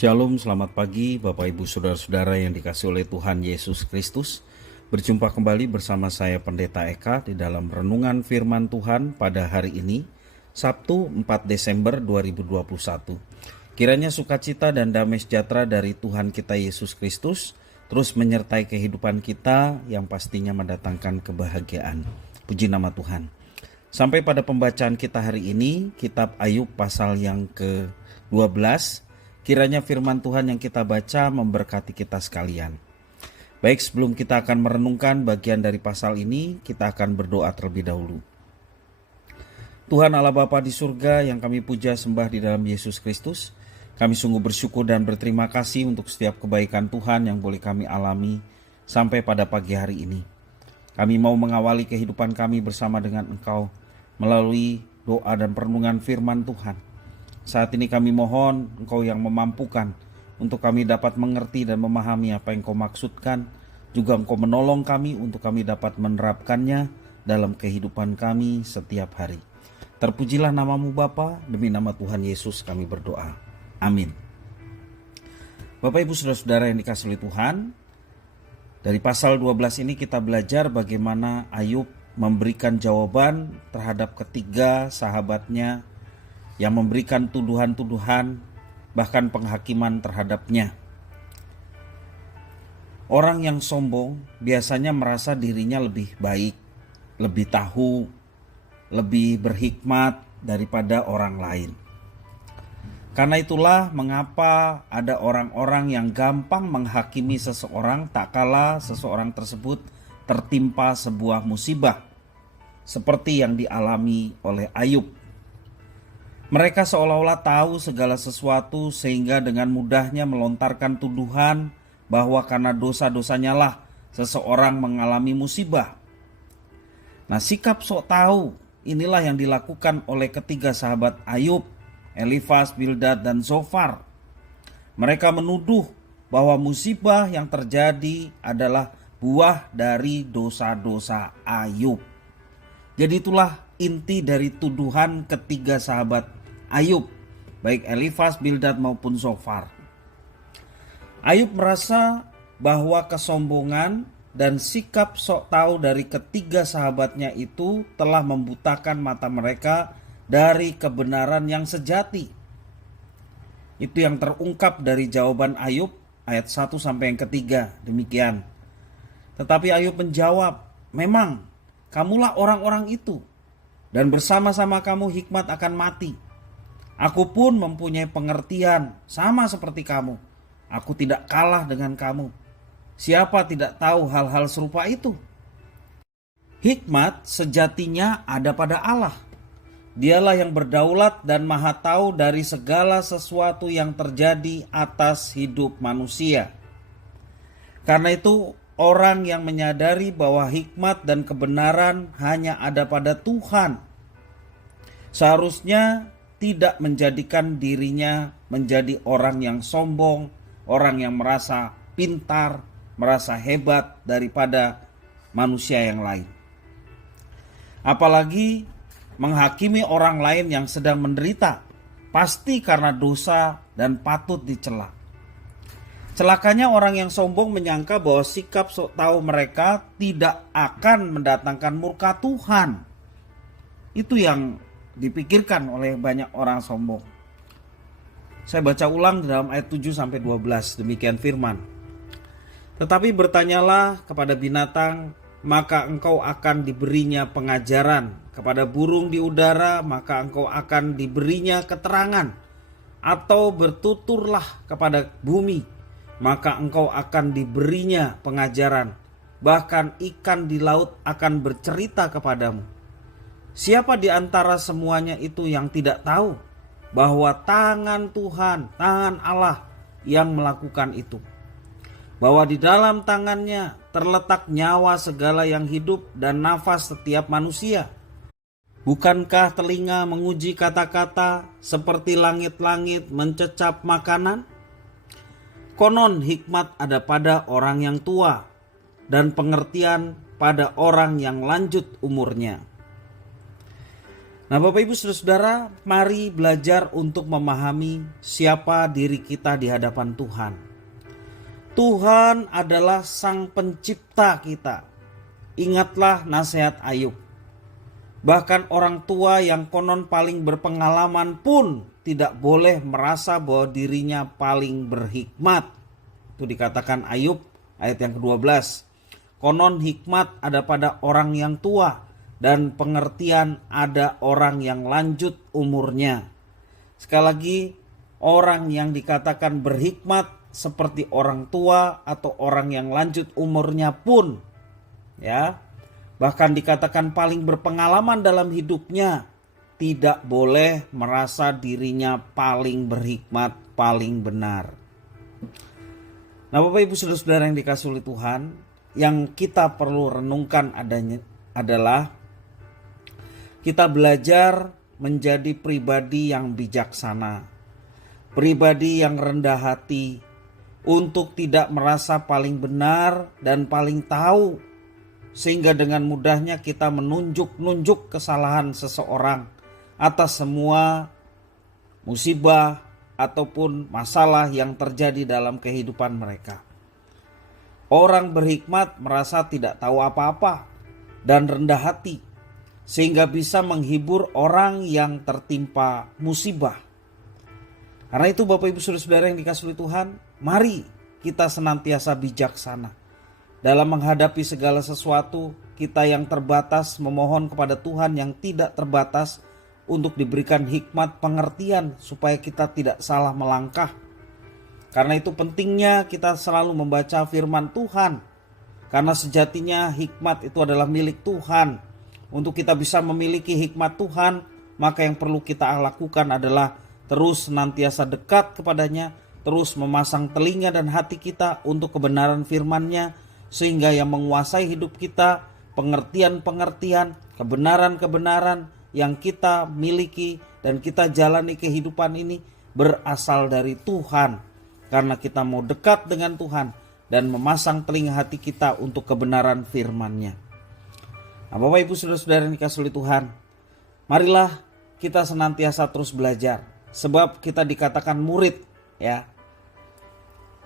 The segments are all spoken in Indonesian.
Shalom, selamat pagi Bapak Ibu Saudara-saudara yang dikasihi oleh Tuhan Yesus Kristus. Berjumpa kembali bersama saya Pendeta Eka di dalam renungan firman Tuhan pada hari ini, Sabtu 4 Desember 2021. Kiranya sukacita dan damai sejahtera dari Tuhan kita Yesus Kristus terus menyertai kehidupan kita yang pastinya mendatangkan kebahagiaan. Puji nama Tuhan. Sampai pada pembacaan kita hari ini, kitab Ayub pasal yang ke-12. Kiranya firman Tuhan yang kita baca memberkati kita sekalian. Baik, sebelum kita akan merenungkan bagian dari pasal ini, kita akan berdoa terlebih dahulu. Tuhan Allah Bapa di surga yang kami puja sembah di dalam Yesus Kristus, kami sungguh bersyukur dan berterima kasih untuk setiap kebaikan Tuhan yang boleh kami alami sampai pada pagi hari ini. Kami mau mengawali kehidupan kami bersama dengan Engkau melalui doa dan perenungan firman Tuhan. Saat ini kami mohon Engkau yang memampukan untuk kami dapat mengerti dan memahami apa yang Engkau maksudkan. Juga Engkau menolong kami untuk kami dapat menerapkannya dalam kehidupan kami setiap hari. Terpujilah namamu Bapa, demi nama Tuhan Yesus kami berdoa. Amin. Bapak Ibu Saudara-saudara yang dikasihi oleh Tuhan, dari pasal 12 ini kita belajar bagaimana Ayub memberikan jawaban terhadap ketiga sahabatnya yang memberikan tuduhan-tuduhan bahkan penghakiman terhadapnya. Orang yang sombong biasanya merasa dirinya lebih baik, lebih tahu, lebih berhikmat daripada orang lain. Karena itulah mengapa ada orang-orang yang gampang menghakimi seseorang tak kala seseorang tersebut tertimpa sebuah musibah seperti yang dialami oleh Ayub. Mereka seolah-olah tahu segala sesuatu sehingga dengan mudahnya melontarkan tuduhan bahwa karena dosa-dosanya lah seseorang mengalami musibah. Nah, sikap sok tahu inilah yang dilakukan oleh ketiga sahabat Ayub, Elifas, Bildad, dan Zofar. Mereka menuduh bahwa musibah yang terjadi adalah buah dari dosa-dosa Ayub. Jadi itulah inti dari tuduhan ketiga sahabat Ayub, baik Elifas, Bildad maupun Zofar. Ayub merasa bahwa kesombongan dan sikap sok tahu dari ketiga sahabatnya itu telah membutakan mata mereka dari kebenaran yang sejati. Itu yang terungkap dari jawaban Ayub ayat 1 sampai yang ketiga, demikian. Tetapi Ayub menjawab, memang kamulah orang-orang itu, dan bersama-sama kamu hikmat akan mati. Aku pun mempunyai pengertian sama seperti kamu. Aku tidak kalah dengan kamu. Siapa tidak tahu hal-hal serupa itu? Hikmat sejatinya ada pada Allah. Dialah yang berdaulat dan maha tahu dari segala sesuatu yang terjadi atas hidup manusia. Karena itu orang yang menyadari bahwa hikmat dan kebenaran hanya ada pada Tuhan seharusnya tidak menjadikan dirinya menjadi orang yang sombong, orang yang merasa pintar, merasa hebat daripada manusia yang lain. Apalagi menghakimi orang lain yang sedang menderita, pasti karena dosa dan patut dicela. Celakanya orang yang sombong menyangka bahwa sikap sok tahu mereka tidak akan mendatangkan murka Tuhan. Itu yang dipikirkan oleh banyak orang sombong. Saya baca ulang dalam ayat 7 sampai 12, demikian firman. Tetapi bertanyalah kepada binatang, maka engkau akan diberinya pengajaran. Kepada burung di udara, maka engkau akan diberinya keterangan. Atau bertuturlah kepada bumi, maka engkau akan diberinya pengajaran. Bahkan ikan di laut akan bercerita kepadamu. Siapa di antara semuanya itu yang tidak tahu bahwa tangan Tuhan, tangan Allah yang melakukan itu? Bahwa di dalam tangannya terletak nyawa segala yang hidup dan nafas setiap manusia. Bukankah telinga menguji kata-kata seperti langit-langit mencecap makanan? Konon hikmat ada pada orang yang tua dan pengertian pada orang yang lanjut umurnya. Nah, Bapak Ibu Saudara-saudara, mari belajar untuk memahami siapa diri kita di hadapan Tuhan. Tuhan adalah Sang Pencipta kita. Ingatlah nasihat Ayub. Bahkan orang tua yang konon paling berpengalaman pun tidak boleh merasa bahwa dirinya paling berhikmat. Itu dikatakan Ayub ayat yang ke-12. Konon hikmat ada pada orang yang tua, dan pengertian ada orang yang lanjut umurnya. Sekali lagi, orang yang dikatakan berhikmat seperti orang tua atau orang yang lanjut umurnya pun, ya, bahkan dikatakan paling berpengalaman dalam hidupnya, tidak boleh merasa dirinya paling berhikmat, paling benar. Nah, Bapak Ibu Saudara-saudara yang dikasihi oleh Tuhan, yang kita perlu renungkan adalah kita belajar menjadi pribadi yang bijaksana, pribadi yang rendah hati, untuk tidak merasa paling benar dan paling tahu, sehingga dengan mudahnya kita menunjuk kesalahan seseorang atas semua musibah ataupun masalah yang terjadi dalam kehidupan mereka. Orang berhikmat merasa tidak tahu apa-apa dan rendah hati, sehingga bisa menghibur orang yang tertimpa musibah. Karena itu Bapak Ibu Saudara-saudara yang dikasihi Tuhan, mari kita senantiasa bijaksana. Dalam menghadapi segala sesuatu, kita yang terbatas memohon kepada Tuhan yang tidak terbatas untuk diberikan hikmat pengertian supaya kita tidak salah melangkah. Karena itu pentingnya kita selalu membaca firman Tuhan. Karena sejatinya hikmat itu adalah milik Tuhan. Untuk kita bisa memiliki hikmat Tuhan, maka yang perlu kita lakukan adalah terus senantiasa dekat kepadanya, terus memasang telinga dan hati kita untuk kebenaran firman-Nya, sehingga yang menguasai hidup kita, pengertian-pengertian, kebenaran-kebenaran yang kita miliki dan kita jalani kehidupan ini berasal dari Tuhan. Karena kita mau dekat dengan Tuhan dan memasang telinga hati kita untuk kebenaran firman-Nya. Nah, Bapak Ibu Saudara-saudara yang dikasihi oleh Tuhan, marilah kita senantiasa terus belajar, sebab kita dikatakan murid, ya.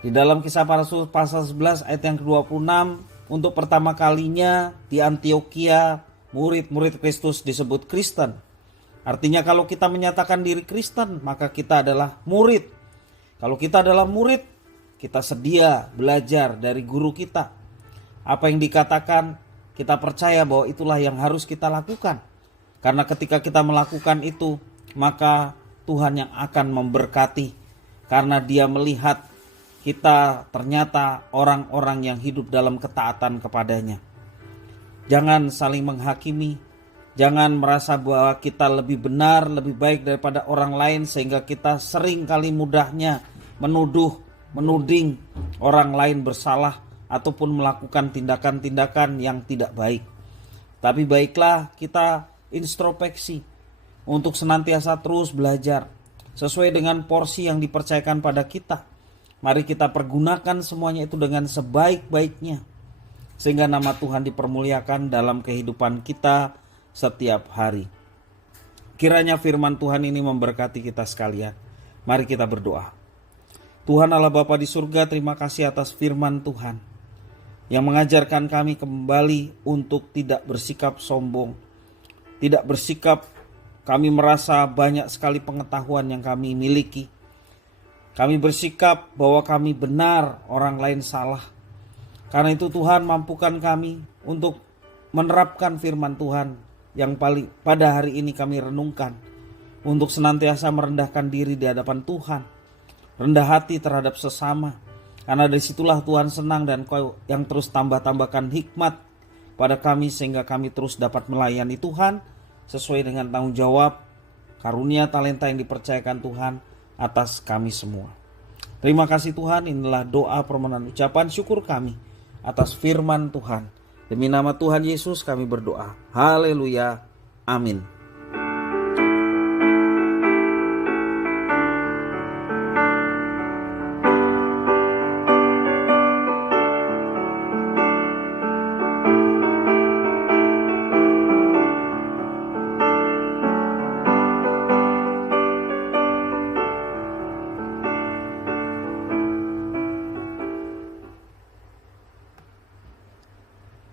Di dalam Kisah Para Rasul pasal 11 ayat yang ke-26, untuk pertama kalinya di Antioquia murid-murid Kristus disebut Kristen. Artinya kalau kita menyatakan diri Kristen, maka kita adalah murid. Kalau kita adalah murid, kita sedia belajar dari guru kita. Apa yang dikatakan, kita percaya bahwa itulah yang harus kita lakukan. Karena ketika kita melakukan itu, maka Tuhan yang akan memberkati. Karena Dia melihat kita ternyata orang-orang yang hidup dalam ketaatan kepadanya. Jangan saling menghakimi. Jangan merasa bahwa kita lebih benar, lebih baik daripada orang lain, sehingga kita sering kali mudahnya menuding orang lain bersalah ataupun melakukan tindakan-tindakan yang tidak baik. Tapi baiklah kita introspeksi untuk senantiasa terus belajar sesuai dengan porsi yang dipercayakan pada kita. Mari kita pergunakan semuanya itu dengan sebaik-baiknya, sehingga nama Tuhan dipermuliakan dalam kehidupan kita setiap hari. Kiranya firman Tuhan ini memberkati kita sekalian. Mari kita berdoa. Tuhan Allah Bapa di surga, terima kasih atas firman Tuhan yang mengajarkan kami kembali untuk tidak bersikap sombong, tidak bersikap kami merasa banyak sekali pengetahuan yang kami miliki. Kami bersikap bahwa kami benar, orang lain salah. Karena itu Tuhan, mampukan kami untuk menerapkan firman Tuhan yang paling pada hari ini kami renungkan, untuk senantiasa merendahkan diri di hadapan Tuhan, rendah hati terhadap sesama. Karena dari situlah Tuhan senang dan Kau yang terus tambah-tambahkan hikmat pada kami, sehingga kami terus dapat melayani Tuhan sesuai dengan tanggung jawab, karunia, talenta yang dipercayakan Tuhan atas kami semua. Terima kasih Tuhan, inilah doa permohonan ucapan syukur kami atas firman Tuhan. Demi nama Tuhan Yesus kami berdoa. Haleluya. Amin.